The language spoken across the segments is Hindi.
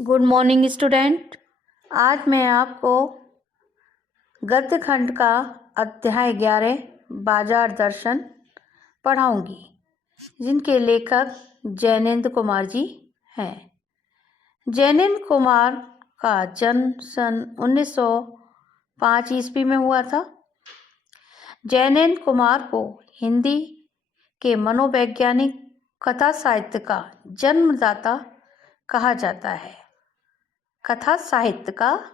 Good morning student. आज मैं आपको गद्य खंड का अध्याय 11 बाजार दर्शन पढ़ाऊंगी, जिनके लेखक जैनेन्द्र कुमार जी हैं। जैनेन्द्र कुमार का जन्म सन 1905 ईस्वी में हुआ था। जैनेन्द्र कुमार को हिंदी के मनोवैज्ञानिक कथा साहित्य का जन्मदाता कहा जाता है। कथा साहित्य का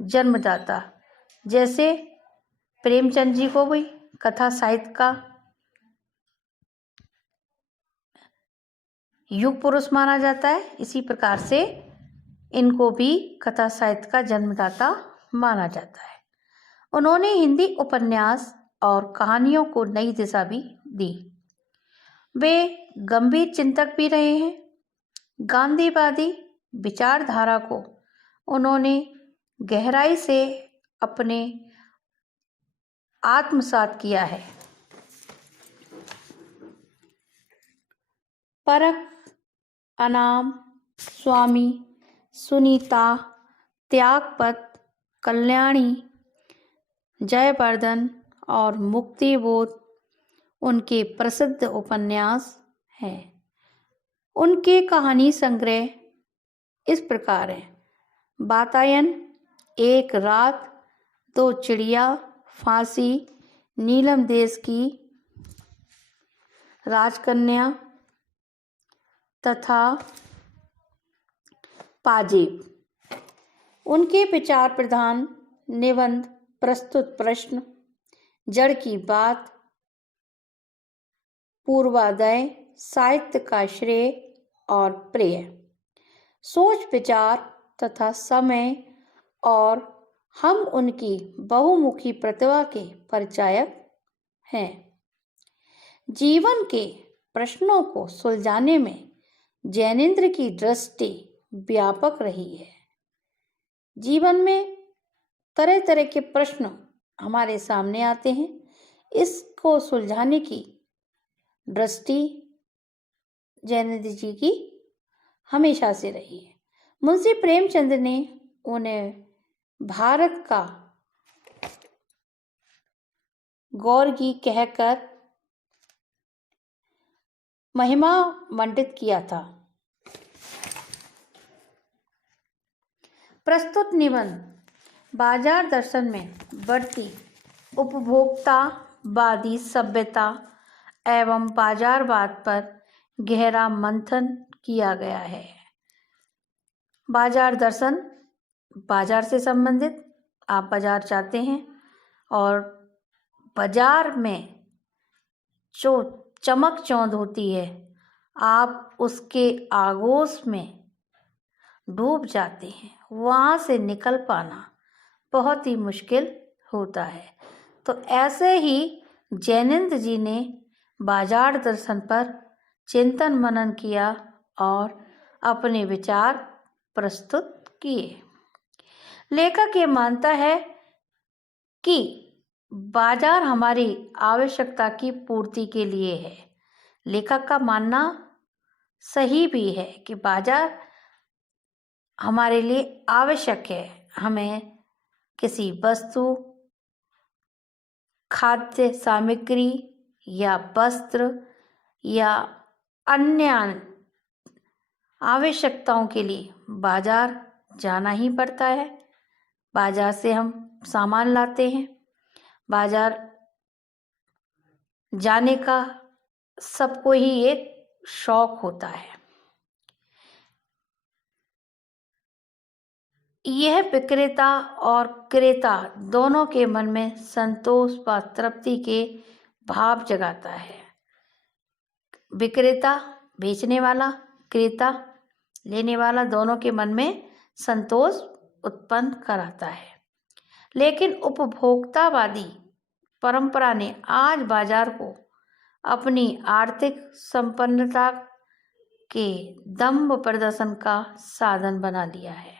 जन्मदाता, जैसे प्रेमचंद जी को भी कथा साहित्य का युग पुरुष माना जाता है, इसी प्रकार से इनको भी कथा साहित्य का जन्मदाता माना जाता है। उन्होंने हिंदी उपन्यास और कहानियों को नई दिशा भी दी। वे गंभीर चिंतक भी रहे हैं। गांधीवादी विचारधारा को उन्होंने गहराई से अपने आत्मसात किया है। परख, अनाम, स्वामी, सुनीता, त्यागपथ, कल्याणी, जयवर्धन और मुक्तिबोध उनके प्रसिद्ध उपन्यास हैं। उनके कहानी संग्रह इस प्रकार हैं: वातायन, एक रात, दो चिड़िया, फांसी, नीलम देश की राजकन्या तथा पाजेब। उनके विचार प्रधान निबंध, प्रस्तुत प्रश्न, जड़ की बात, पूर्वादय, साहित्य का श्रेय और प्रेय, सोच विचार तथा समय और हम उनकी बहुमुखी प्रतिभा के परिचायक हैं। जीवन के प्रश्नों को सुलझाने में जैनेन्द्र की दृष्टि व्यापक रही है। जीवन में तरह तरह के प्रश्न हमारे सामने आते हैं, इसको सुलझाने की दृष्टि जैनेन्द्र जी की हमेशा से रही है। मुंशी प्रेमचंद ने उन्हें भारत का गौरगी कहकर महिमा मंडित किया था। प्रस्तुत निबंध बाजार दर्शन में बढ़ती उपभोक्तावादी सभ्यता एवं बाजारवाद पर गहरा मंथन किया गया है। बाजार दर्शन बाजार से संबंधित, आप बाजार जाते हैं और बाजार में जो चमक चौंध होती है, आप उसके आगोश में डूब जाते हैं। वहाँ से निकल पाना बहुत ही मुश्किल होता है। तो ऐसे ही जैनेन्द्र जी ने बाजार दर्शन पर चिंतन मनन किया और अपने विचार प्रस्तुत किए। लेखक ये मानता है कि बाजार हमारी आवश्यकता की पूर्ति के लिए है। लेखक का मानना सही भी है कि बाजार हमारे लिए आवश्यक है। हमें किसी वस्तु, खाद्य सामग्री या वस्त्र या अन्य आवश्यकताओं के लिए बाजार जाना ही पड़ता है। बाजार से हम सामान लाते हैं। बाजार जाने का सबको ही एक शौक होता है। यह विक्रेता और क्रेता दोनों के मन में संतोष व तृप्ति के भाव जगाता है। विक्रेता बेचने वाला, क्रेता लेने वाला, दोनों के मन में संतोष उत्पन्न कराता है। लेकिन उपभोक्तावादी परंपरा ने आज बाजार को अपनी आर्थिक संपन्नता के दंभ प्रदर्शन का साधन बना लिया है।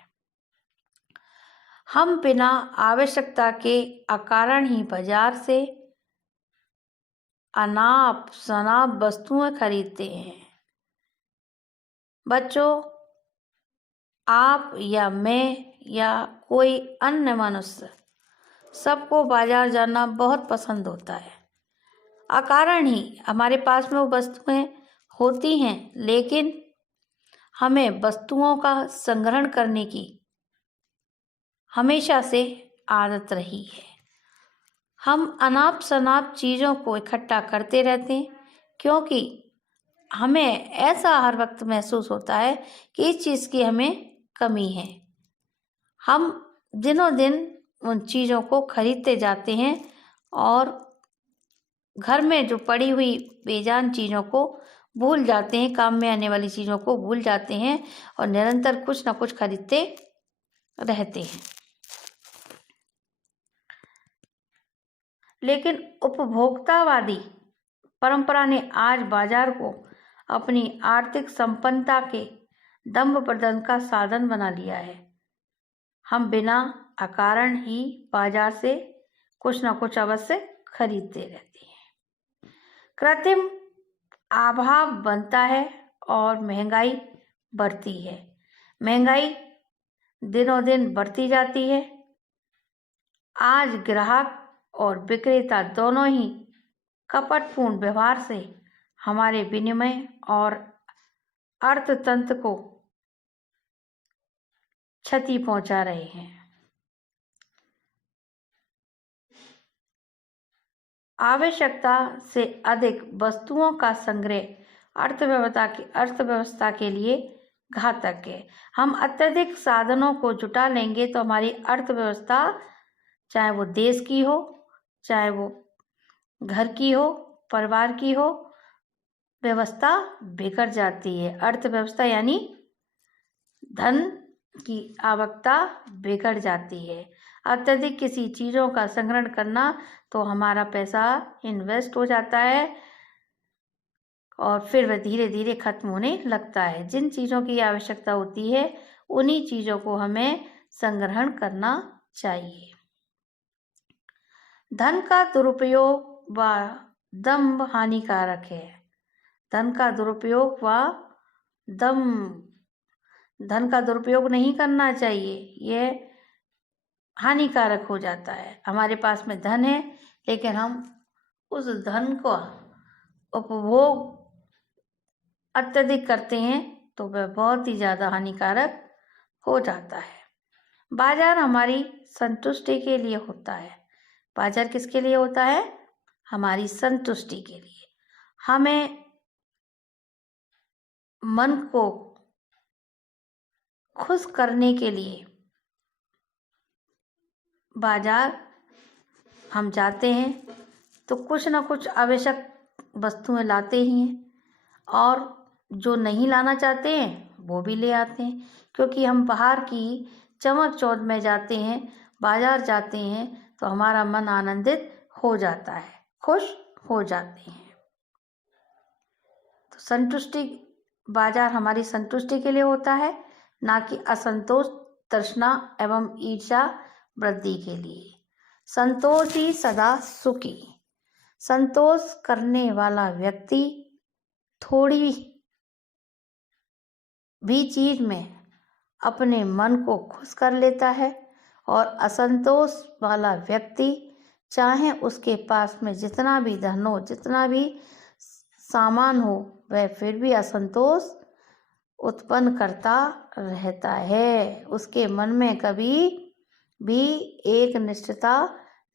हम बिना आवश्यकता के अकारण ही बाजार से अनाप शनाप वस्तुएं खरीदते हैं। बच्चों, आप या मैं या कोई अन्य मनुष्य, सबको बाजार जाना बहुत पसंद होता है। अकारण ही हमारे पास में वो वस्तुएं होती हैं, लेकिन हमें वस्तुओं का संग्रहण करने की हमेशा से आदत रही है। हम अनाप शनाप चीज़ों को इकट्ठा करते रहते हैं, क्योंकि हमें ऐसा हर वक्त महसूस होता है कि इस चीज़ की हमें कमी है। हम दिनों दिन उन चीज़ों को खरीदते जाते हैं और घर में जो पड़ी हुई बेजान चीज़ों को भूल जाते हैं, काम में आने वाली चीज़ों को भूल जाते हैं और निरंतर कुछ ना कुछ खरीदते रहते हैं। लेकिन उपभोक्तावादी परंपरा ने आज बाजार को अपनी आर्थिक संपन्नता के दंभ प्रदर्शन का साधन बना लिया है। हम बिना अकारण ही बाजार से कुछ न कुछ अवश्य खरीदते रहते हैं। कृत्रिम अभाव बनता है और महंगाई बढ़ती है। महंगाई दिनों दिन बढ़ती जाती है। आज ग्राहक और विक्रेता दोनों ही कपटपूर्ण व्यवहार से हमारे विनिमय और अर्थतंत्र को क्षति पहुंचा रहे हैं। आवश्यकता से अधिक वस्तुओं का संग्रह अर्थव्यवस्था के लिए घातक है। हम अत्यधिक साधनों को जुटा लेंगे तो हमारी अर्थव्यवस्था, चाहे वो देश की हो, चाहे वो घर की हो, परिवार की हो, व्यवस्था बिगड़ जाती है। अर्थव्यवस्था यानी धन की आवकता बिगड़ जाती है। अत्यधिक किसी चीज़ों का संग्रहण करना तो हमारा पैसा इन्वेस्ट हो जाता है और फिर वह धीरे धीरे खत्म होने लगता है। जिन चीज़ों की आवश्यकता होती है उन्हीं चीज़ों को हमें संग्रहण करना चाहिए। धन का दुरुपयोग व दंभ हानिकारक है। धन का दुरुपयोग नहीं करना चाहिए, यह हानिकारक हो जाता है। हमारे पास में धन है लेकिन हम उस धन को उपभोग अत्यधिक करते हैं तो वह बहुत ही ज़्यादा हानिकारक हो जाता है। बाजार हमारी संतुष्टि के लिए होता है। बाजार किसके लिए होता है? हमारी संतुष्टि के लिए। हमें मन को खुश करने के लिए बाजार हम जाते हैं तो कुछ ना कुछ आवश्यक वस्तुएं लाते ही हैं और जो नहीं लाना चाहते हैं वो भी ले आते हैं, क्योंकि हम बाहर की चमक चौंध में जाते हैं, बाजार जाते हैं तो हमारा मन आनंदित हो जाता है, खुश हो जाते हैं। तो संतुष्टि, बाजार हमारी संतुष्टि के लिए होता है, ना कि असंतोष, तृष्णा एवं ईर्ष्या वृद्धि के लिए। संतोषी सदा सुखी। संतोष करने वाला व्यक्ति थोड़ी भी चीज में अपने मन को खुश कर लेता है और असंतोष वाला व्यक्ति चाहे उसके पास में जितना भी धन हो, जितना भी सामान हो, वह फिर भी असंतोष उत्पन्न करता रहता है। उसके मन में कभी भी एक निश्चितता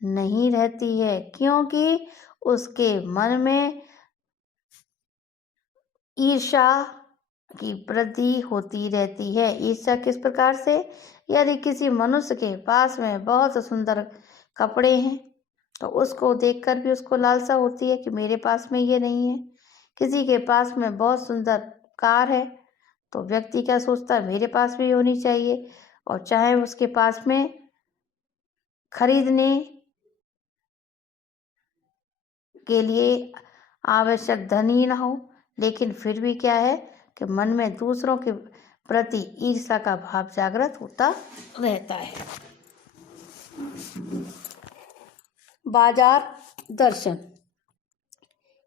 नहीं रहती है, क्योंकि उसके मन में ईर्ष्या की वृद्धि होती रहती है। ईर्ष्या किस प्रकार से? यदि किसी मनुष्य के पास में बहुत सुंदर कपड़े हैं तो उसको देखकर भी उसको लालसा होती है कि मेरे पास में ये नहीं है। किसी के पास में बहुत सुंदर कार है तो व्यक्ति क्या सोचता है, मेरे पास भी होनी चाहिए। और चाहे उसके पास में खरीदने के लिए आवश्यक धन ही ना हो, लेकिन फिर भी क्या है कि मन में दूसरों के प्रति ईर्ष्या का भाव जागृत होता रहता है। बाजार दर्शन।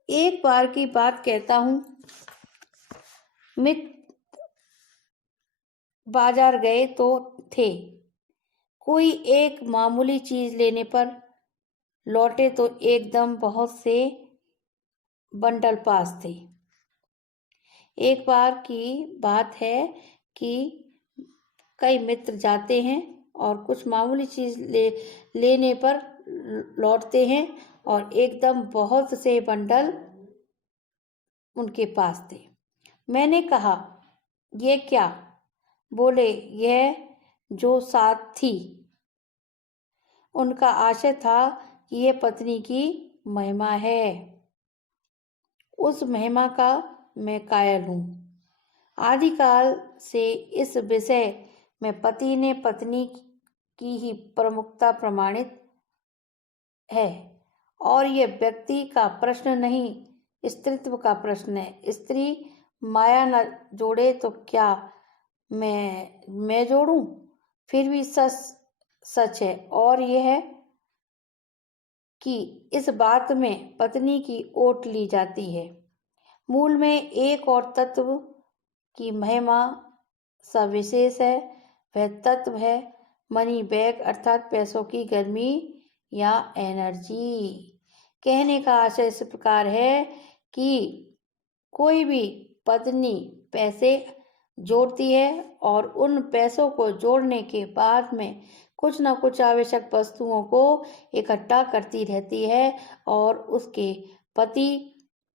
एक बार की बात कहता हूँ, बाजार गए तो थे। कोई एक मामूली चीज लेने पर लौटे तो एकदम बहुत से बंडल पास थे। एक बार की बात है कि कई मित्र जाते हैं और कुछ मामूली चीज लेने पर लौटते हैं और एकदम बहुत से बंडल उनके पास थे। मैंने कहा, ये क्या? बोले, यह जो साथ थी। उनका आशय था कि यह पत्नी की महिमा है। उस महिमा का मैं कायल हूँ। आदिकाल से इस विषय में पति ने पत्नी की ही प्रमुखता प्रमाणित है और यह व्यक्ति का प्रश्न नहीं, स्त्रीत्व का प्रश्न है। स्त्री माया न जोड़े तो क्या मैं जोड़ूं? फिर भी सच है और यह है कि इस बात में पत्नी की ओट ली जाती है। मूल में एक और तत्व की महिमा सविशेष है। वह तत्व है मनी बैग, अर्थात पैसों की गर्मी या एनर्जी। कहने का आशय इस प्रकार है कि कोई भी पत्नी पैसे जोड़ती है और उन पैसों को जोड़ने के बाद में कुछ न कुछ आवश्यक वस्तुओं को इकट्ठा करती रहती है और उसके पति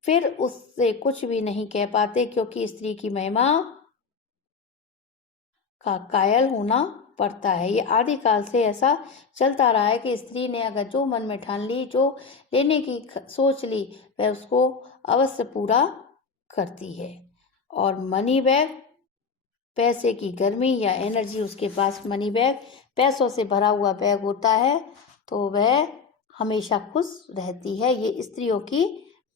फिर उससे कुछ भी नहीं कह पाते, क्योंकि स्त्री की महिमा का कायल होना पड़ता है। ये आदिकाल से ऐसा चलता रहा है कि स्त्री ने अगर जो मन में ठान ली, जो लेने की सोच ली, वह उसको अवश्य पूरा करती है। और मनी बैग, पैसे की गर्मी या एनर्जी, उसके पास मनी बैग, पैसों से भरा हुआ बैग होता है तो वह हमेशा खुश रहती है। ये स्त्रियों की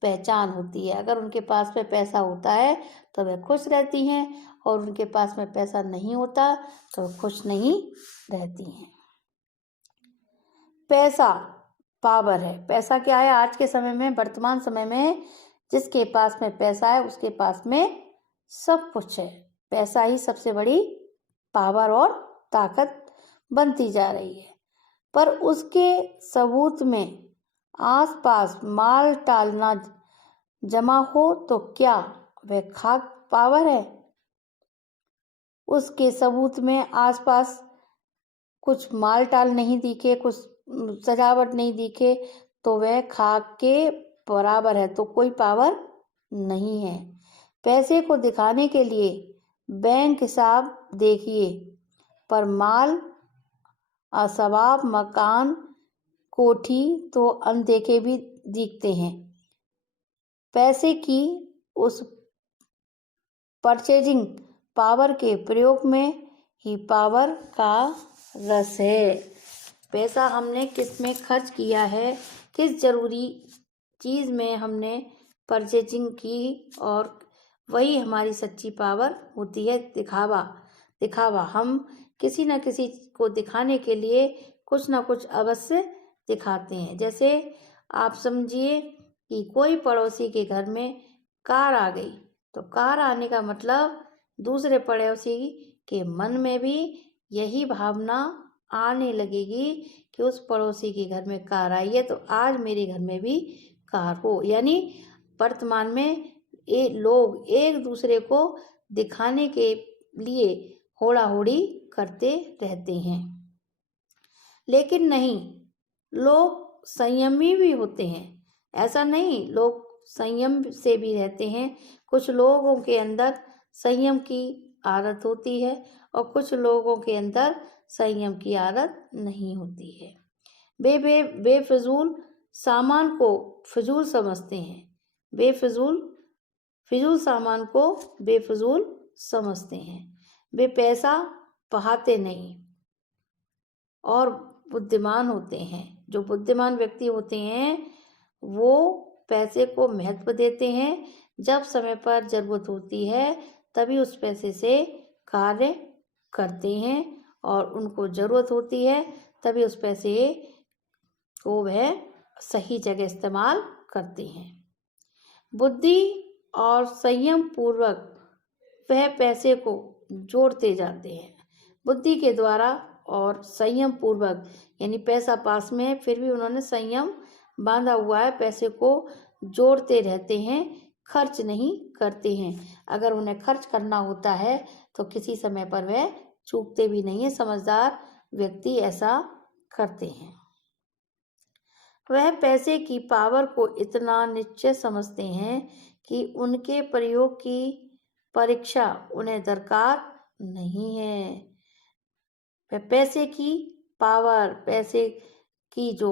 पहचान होती है। अगर उनके पास में पैसा होता है तो वह खुश रहती हैं और उनके पास में पैसा नहीं होता तो खुश नहीं रहती हैं। पैसा पावर है। पैसा क्या है? आज के समय में, वर्तमान समय में जिसके पास में पैसा है उसके पास में सब कुछ है। पैसा ही सबसे बड़ी पावर और ताकत बनती जा रही है। पर उसके सबूत में आसपास माल टालना जमा हो तो क्या वह खाक पावर है? उसके सबूत में आसपास कुछ माल टाल नहीं दिखे, कुछ सजावट नहीं दिखे तो वह खाक के बराबर है, तो कोई पावर नहीं है। पैसे को दिखाने के लिए बैंक हिसाब देखिए, पर माल, असबाब, मकान, कोठी तो अनदेखे भी दिखते हैं। पैसे की उस परचेजिंग पावर के प्रयोग में ही पावर का रस है। पैसा हमने किस में खर्च किया है, किस जरूरी चीज़ में हमने परचेजिंग की, और वही हमारी सच्ची पावर होती है। दिखावा हम किसी न किसी को दिखाने के लिए कुछ न कुछ अवश्य दिखाते हैं। जैसे आप समझिए कि कोई पड़ोसी के घर में कार आ गई, तो कार आने का मतलब दूसरे पड़ोसी के मन में भी यही भावना आने लगेगी कि उस पड़ोसी के घर में कार आई है तो आज मेरे घर में भी कार हो। यानी वर्तमान में लोग एक दूसरे को दिखाने के लिए होड़ा होड़ी करते रहते हैं। लेकिन नहीं, लोग संयमी भी होते हैं। ऐसा नहीं, लोग संयम से भी रहते हैं। कुछ लोगों के अंदर संयम की आदत होती है और कुछ लोगों के अंदर संयम की आदत नहीं होती है। बेफिजूल सामान को फिजूल समझते हैं। फिजूल सामान को बेफिजूल समझते हैं। वे पैसा बहाते नहीं और बुद्धिमान होते हैं। जो बुद्धिमान व्यक्ति होते हैं वो पैसे को महत्व देते हैं। जब समय पर जरूरत होती है तभी उस पैसे से कार्य करते हैं और उनको जरूरत होती है तभी उस पैसे को वह सही जगह इस्तेमाल करते हैं। बुद्धि और संयम पूर्वक वह पैसे को जोड़ते जाते हैं। बुद्धि के द्वारा और संयम पूर्वक, यानी पैसा पास में है फिर भी उन्होंने संयम बांधा हुआ है, पैसे को जोड़ते रहते हैं, खर्च नहीं करते हैं। अगर उन्हें खर्च करना होता है तो किसी समय पर वह चूकते भी नहीं है। समझदार व्यक्ति ऐसा करते हैं। वह पैसे की पावर को इतना निश्चय समझते हैं कि उनके प्रयोग की परीक्षा उन्हें दरकार नहीं है। वह पैसे की पावर, पैसे की जो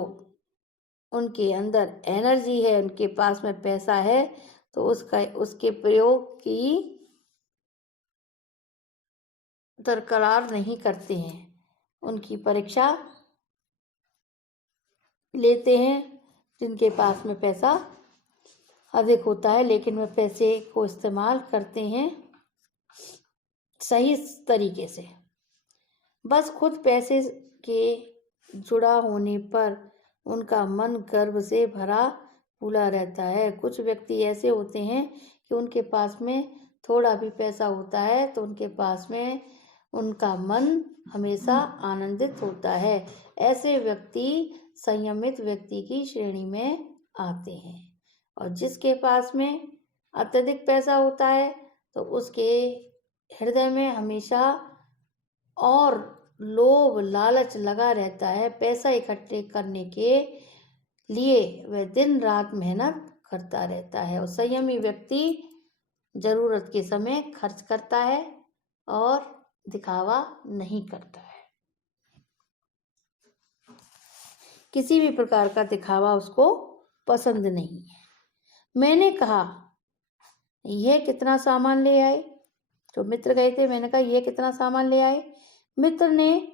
उनके अंदर एनर्जी है, उनके पास में पैसा है तो उसके प्रयोग की दरकार नहीं करते हैं, उनकी परीक्षा लेते हैं। जिनके पास में पैसा अधिक होता है लेकिन वह पैसे को इस्तेमाल करते हैं सही तरीके से। बस खुद पैसे के जुड़ा होने पर उनका मन गर्व से भरा फूला रहता है। कुछ व्यक्ति ऐसे होते हैं कि उनके पास में थोड़ा भी पैसा होता है तो उनके पास में उनका मन हमेशा आनंदित होता है। ऐसे व्यक्ति संयमित व्यक्ति की श्रेणी में आते हैं। और जिसके पास में अत्यधिक पैसा होता है तो उसके हृदय में हमेशा और लोभ लालच लगा रहता है। पैसा इकट्ठे करने के लिए वह दिन रात मेहनत करता रहता है। और संयमी व्यक्ति जरूरत के समय खर्च करता है और दिखावा नहीं करता है। किसी भी प्रकार का दिखावा उसको पसंद नहीं है। मैंने कहा यह कितना सामान ले आए? जो मित्र गए थे, मैंने कहा यह कितना सामान ले आए? मित्र ने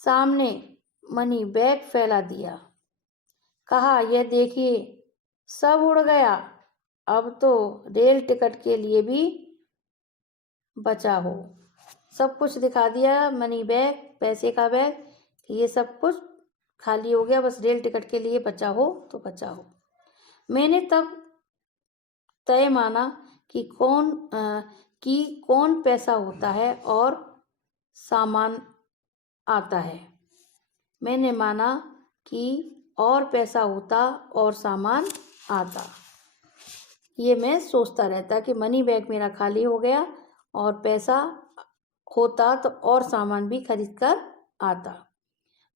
सामने मनी बैग फैला दिया, कहा यह देखिए सब उड़ गया, अब तो रेल टिकट के लिए भी बचा हो। सब कुछ दिखा दिया, मनी बैग, पैसे का बैग, ये सब कुछ खाली हो गया, बस रेल टिकट के लिए बचा हो तो बचा हो। मैंने तब तय माना कि कौन पैसा होता है और सामान आता है। मैंने माना कि और पैसा होता और सामान आता। ये मैं सोचता रहता कि मनी बैग मेरा खाली हो गया और पैसा होता तो और सामान भी खरीद कर आता।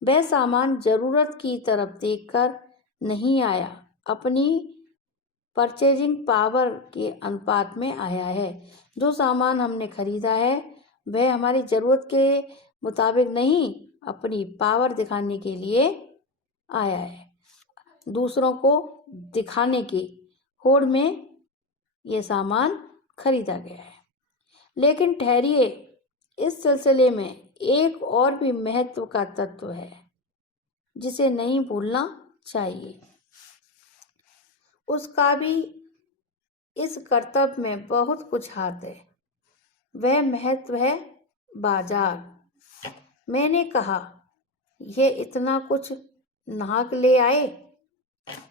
वह सामान जरूरत की तरफ देखकर नहीं आया, अपनी परचेजिंग पावर के अनुपात में आया है। जो सामान हमने खरीदा है वह हमारी ज़रूरत के मुताबिक नहीं, अपनी पावर दिखाने के लिए आया है। दूसरों को दिखाने की होड़ में ये सामान खरीदा गया है। लेकिन ठहरिए, इस सिलसिले में एक और भी महत्व का तत्व है जिसे नहीं भूलना चाहिए। उसका भी इस कर्तव्य में बहुत कुछ हाथ है। वह महत्व है बाजार। मैंने कहा यह इतना कुछ नाहक ले आए?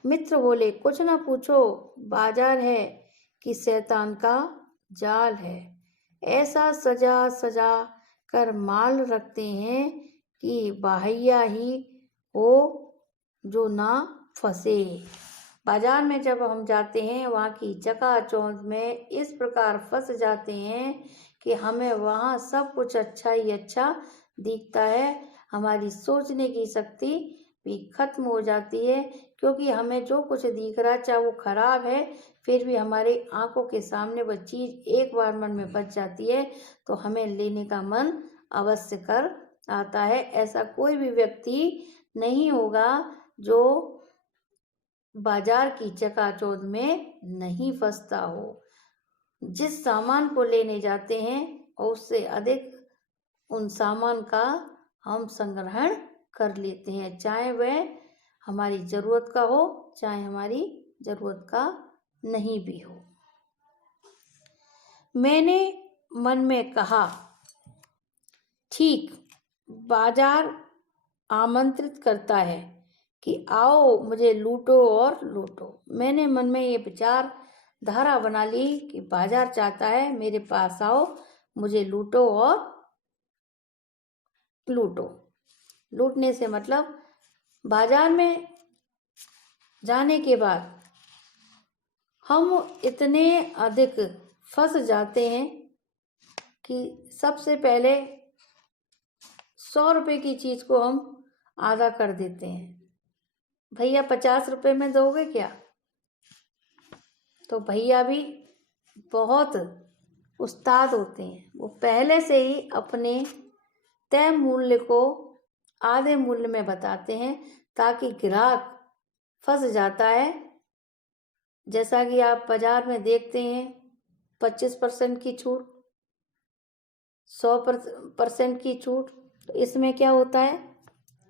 मित्र बोले कुछ ना पूछो, बाजार है कि शैतान का जाल है। ऐसा सजा सजा कर माल रखते हैं कि बाहिया ही हो जो ना फंसे। बाजार में जब हम जाते हैं वहाँ की चकाचौंध में इस प्रकार फंस जाते हैं कि हमें वहाँ सब कुछ अच्छा ही अच्छा दिखता है। हमारी सोचने की शक्ति भी खत्म हो जाती है, क्योंकि हमें जो कुछ दिख रहा है चाहे वो खराब है फिर भी हमारे आंखों के सामने वह चीज़ एक बार मन में बच जाती है तो हमें लेने का मन अवश्य कर आता है। ऐसा कोई भी व्यक्ति नहीं होगा जो बाजार की चकाचौंध में नहीं फंसता हो। जिस सामान को लेने जाते हैं और उससे अधिक उन सामान का हम संग्रहण कर लेते हैं, चाहे वह हमारी ज़रूरत का हो चाहे हमारी ज़रूरत का नहीं भी हो। मैंने मन में कहा ठीक, बाजार आमंत्रित करता है कि आओ मुझे लूटो और लूटो। मैंने मन में ये विचार धारा बना ली कि बाजार चाहता है मेरे पास आओ, मुझे लूटो और लूटो। लूटने से मतलब बाजार में जाने के बाद हम इतने अधिक फंस जाते हैं कि सबसे पहले 100 रुपए की चीज को हम आधा कर देते हैं। भैया 50 रुपए में दोगे क्या? तो भैया भी बहुत उस्ताद होते हैं, वो पहले से ही अपने तय मूल्य को आधे मूल्य में बताते हैं ताकि ग्राहक फंस जाता है। जैसा कि आप बाजार में देखते हैं 25% की छूट, 100% की छूट, तो इसमें क्या होता है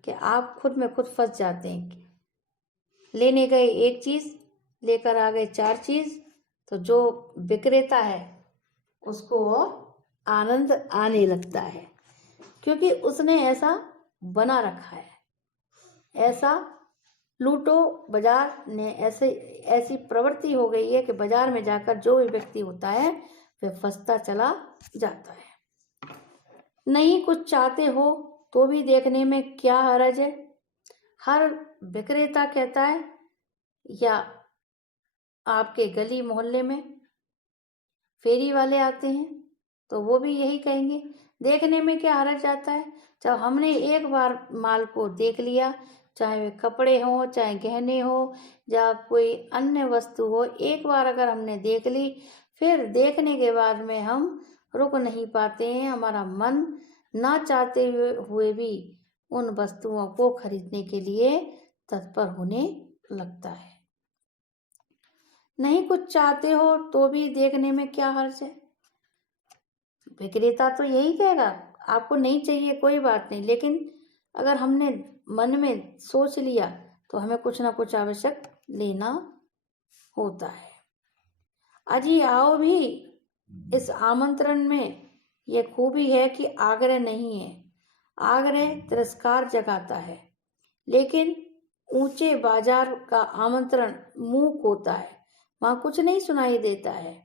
कि आप खुद में खुद फंस जाते हैं। लेने गए एक चीज, लेकर आ गए 4 चीज, तो जो विक्रेता है उसको आनंद आने लगता है क्योंकि उसने ऐसा बना रखा है। ऐसा लूटो बाजार ने ऐसी प्रवृत्ति हो गई है कि बाजार में जाकर जो भी व्यक्ति होता है वह फंसता चला जाता है। नहीं कुछ चाहते हो तो भी देखने में क्या हर्ज है। हर विक्रेता कहता है, या आपके गली मोहल्ले में फेरी वाले आते हैं तो वो भी यही कहेंगे, देखने में क्या हर्ज आता है। जब हमने एक बार माल को देख लिया, चाहे वे कपड़े हो, चाहे गहने हो, या कोई अन्य वस्तु हो, एक बार अगर हमने देख ली, फिर देखने के बाद में हम रुक नहीं पाते हैं। हमारा मन ना चाहते हुए भी उन वस्तुओं को खरीदने के लिए तत्पर होने लगता है। नहीं कुछ चाहते हो तो भी देखने में क्या हर्ज है। विक्रेता तो यही कहेगा, आपको नहीं चाहिए कोई बात नहीं, लेकिन अगर हमने मन में सोच लिया तो हमें कुछ ना कुछ आवश्यक लेना होता है। अजी आओ भी इस आमंत्रण में यह खूबी है कि आग्रह नहीं है। आग्रह तिरस्कार जगाता है, लेकिन ऊंचे बाजार का आमंत्रण मूक होता है, वहां कुछ नहीं सुनाई देता है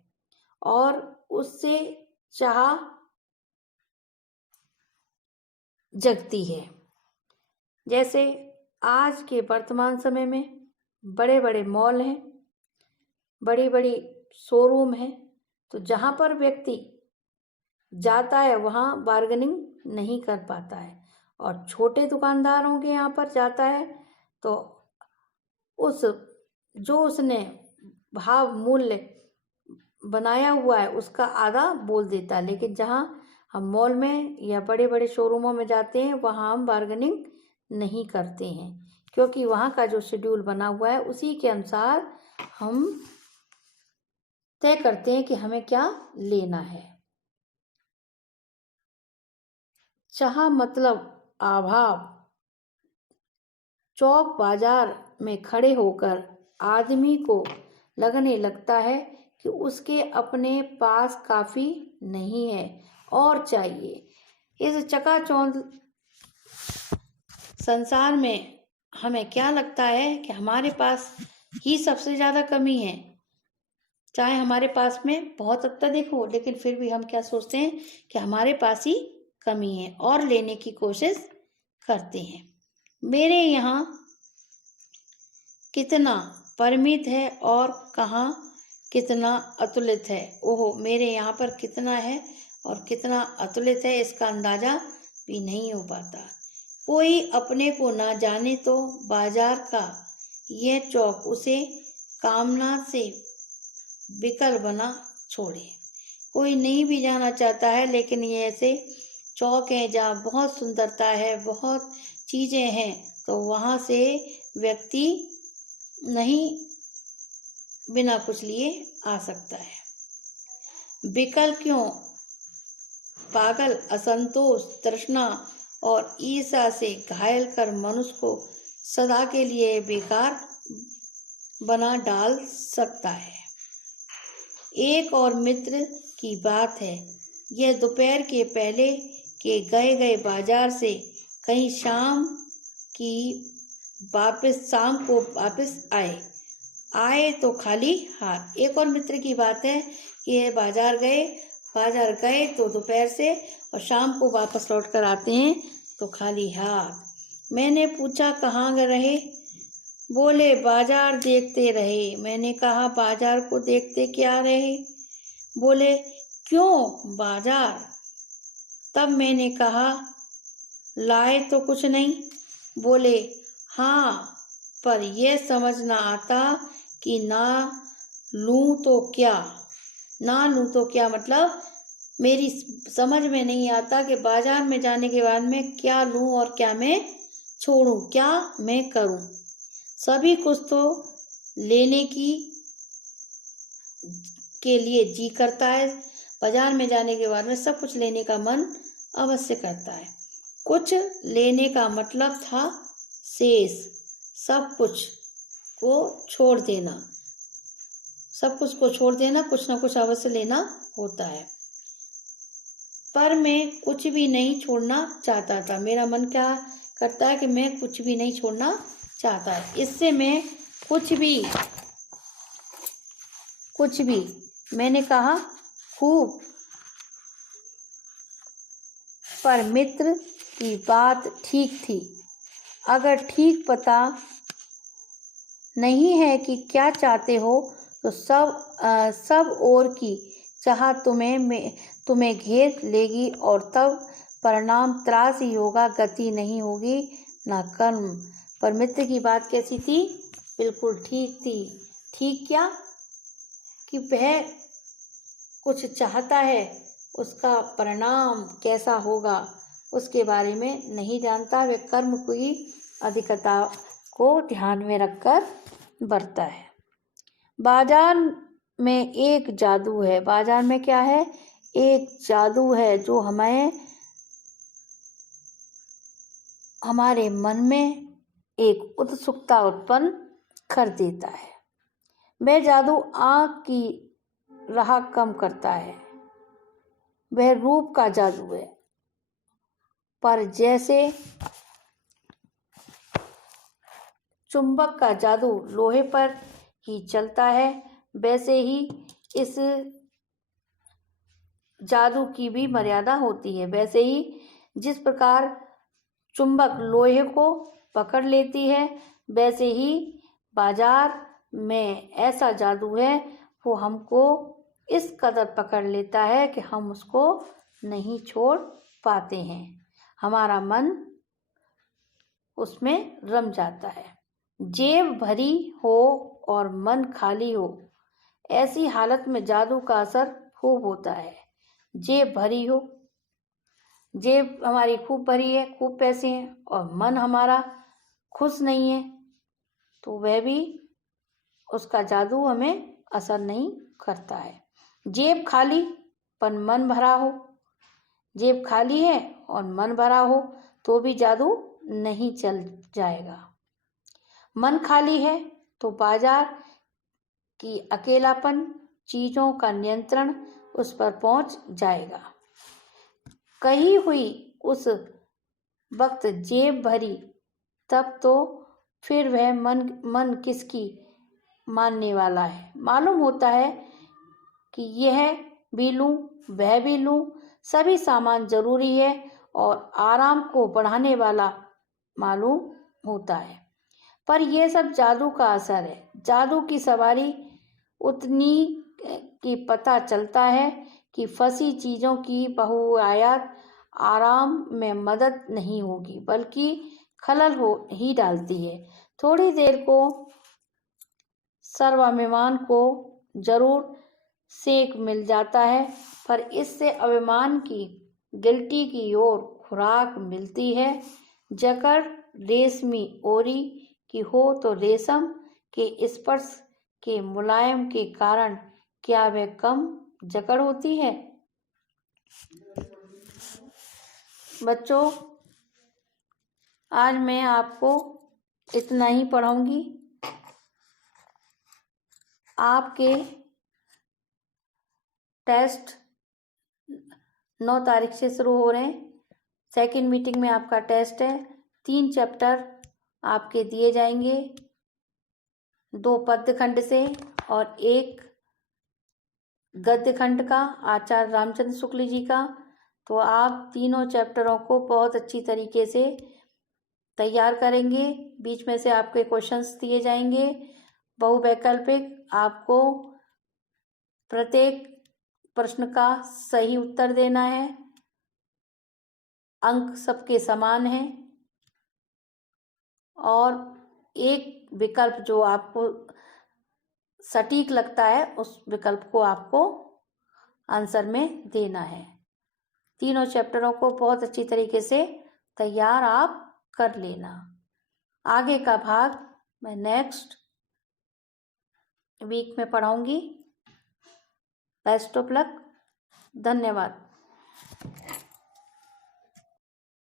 और उससे चाह जगती है। जैसे आज के वर्तमान समय में बड़े बड़े मॉल हैं, बड़ी बड़ी शोरूम हैं, तो जहाँ पर व्यक्ति जाता है वहाँ बार्गेनिंग नहीं कर पाता है, और छोटे दुकानदारों के यहाँ पर जाता है तो उसने भाव मूल्य बनाया हुआ है उसका आधा बोल देता है। लेकिन जहाँ हम मॉल में या बड़े बड़े शोरूमों में जाते हैं वहाँ हम बार्गेनिंग नहीं करते हैं, क्योंकि वहाँ का जो शेड्यूल बना हुआ है उसी के अनुसार हम तय करते हैं कि हमें क्या लेना है। चाह मतलब अभाव। चौक बाजार में खड़े होकर आदमी को लगने लगता है कि उसके अपने पास काफी नहीं है और चाहिए। इस चकाचौंध संसार में हमें क्या लगता है कि हमारे पास ही सबसे ज्यादा कमी है। चाहे हमारे पास में बहुत अत्यधिक हो, लेकिन फिर भी हम क्या सोचते हैं कि हमारे पास ही कमी है और लेने की कोशिश करते हैं। मेरे यहाँ कितना परिमित है और कहाँ कितना अतुलित है। ओहो, मेरे यहाँ पर कितना है और कितना अतुलित है इसका अंदाजा भी नहीं हो पाता। कोई अपने को ना जाने तो बाजार का यह चौक उसे कामना से विकल बना छोड़े। कोई नहीं भी जाना चाहता है, लेकिन ये ऐसे चौक हैं जहाँ बहुत सुंदरता है, बहुत चीजें हैं, तो वहाँ से व्यक्ति नहीं बिना कुछ लिए आ सकता है। विकल क्यों? पागल, असंतोष, तृष्णा और ईर्ष्या से घायल कर मनुष्य को सदा के लिए बेकार बना डाल सकता है। एक और मित्र की बात है, यह दोपहर के पहले के गए बाजार से कहीं शाम को वापस आए तो खाली हाथ। एक और मित्र की बात है कि यह बाजार गए बाजार गए तो दोपहर से और शाम को वापस लौट कर आते हैं तो खाली हाथ। मैंने पूछा कहाँ रहे? बोले बाजार देखते रहे। मैंने कहा बाजार को देखते क्या रहे? बोले क्यों बाजार? तब मैंने कहा लाए तो कुछ नहीं। बोले हाँ, पर यह समझ ना आता कि ना लूं तो क्या। ना लूं तो क्या मतलब मेरी समझ में नहीं आता कि बाजार में जाने के बाद मैं क्या लूं और क्या मैं छोड़ूं, क्या मैं करूं। सभी कुछ तो लेने के लिए जी करता है। बाजार में जाने के बाद में सब कुछ लेने का मन अवश्य करता है। कुछ लेने का मतलब था शेष, सब कुछ को छोड़ देना। सब कुछ को छोड़ देना, कुछ ना कुछ अवश्य लेना होता है। पर मैं कुछ भी नहीं छोड़ना चाहता था। मेरा मन क्या करता है कि मैं कुछ भी नहीं छोड़ना चाहता है। इससे मैं कुछ भी मैंने कहा खूब। पर मित्र की बात ठीक थी। अगर ठीक पता नहीं है कि क्या चाहते हो तो सब ओर की चाह तुम्हें घेर लेगी और तब परिणाम त्रास ही होगा, गति नहीं होगी ना कर्म। पर मित्र की बात कैसी थी? बिल्कुल ठीक थी। ठीक क्या? कि वह कुछ चाहता है, उसका परिणाम कैसा होगा उसके बारे में नहीं जानता। वह कर्म की अधिकता को ध्यान में रखकर बरतता है। बाजार में एक जादू है। बाजार में क्या है? एक जादू है जो हमारे मन में एक उत्सुकता उत्पन्न कर देता है। वह जादू आँख की राह कम करता है। वह रूप का जादू है। पर जैसे चुंबक का जादू लोहे पर ही चलता है, वैसे ही इस जादू की भी मर्यादा होती है। वैसे ही जिस प्रकार चुंबक लोहे को पकड़ लेती है, वैसे ही बाजार में ऐसा जादू है वो हमको इस कदर पकड़ लेता है कि हम उसको नहीं छोड़ पाते हैं। हमारा मन उसमें रम जाता है। जेब भरी हो और मन खाली हो, ऐसी हालत में जादू का असर खूब होता है। जेब भरी हो, जेब हमारी खूब भरी है, खूब पैसे हैं और मन हमारा खुश नहीं है, तो वह भी उसका जादू हमें असर नहीं करता है। जेब खाली पर मन भरा हो, जेब खाली है और मन भरा हो तो भी जादू नहीं चल जाएगा। मन खाली है तो बाजार की अकेलापन, चीजों का नियंत्रण उस पर पहुंच जाएगा। कही हुई उस वक्त जेब भरी, तब तो फिर वह मन किसकी मानने वाला है। मालूम होता है कि यह भी लूं, वह भी लूं, सभी सामान जरूरी है और आराम को बढ़ाने वाला मालूम होता है। पर यह सब जादू का असर है। जादू की सवारी उतनी की पता चलता है कि फंसी चीजों की बहुआयात आराम में मदद नहीं होगी, बल्कि खलल हो ही डालती है। थोड़ी देर को सर्वाभिमान को जरूर सेक मिल जाता है, पर इससे अभिमान की गिल्टी की ओर खुराक मिलती है। जकड़ रेशमी ओरी की हो तो रेशम के स्पर्श के मुलायम के कारण क्या वह कम जकड़ होती है? बच्चों, आज मैं आपको इतना ही पढ़ाऊंगी। आपके टेस्ट 9 तारीख से शुरू हो रहे हैं। सेकंड मीटिंग में आपका टेस्ट है। 3 चैप्टर आपके दिए जाएंगे, 2 पद्य खंड से और 1 गद्य खंड का आचार्य रामचंद्र शुक्ल जी का। तो आप तीनों चैप्टरों को बहुत अच्छी तरीके से तैयार करेंगे। बीच में से आपके क्वेश्चंस दिए जाएंगे बहुवैकल्पिक। आपको प्रत्येक प्रश्न का सही उत्तर देना है। अंक सबके समान हैं और एक विकल्प जो आपको सटीक लगता है उस विकल्प को आपको आंसर में देना है। तीनों चैप्टरों को बहुत अच्छी तरीके से तैयार आप कर लेना। आगे का भाग मैं नेक्स्ट वीक में पढ़ाऊंगी। Best of luck. धन्यवाद।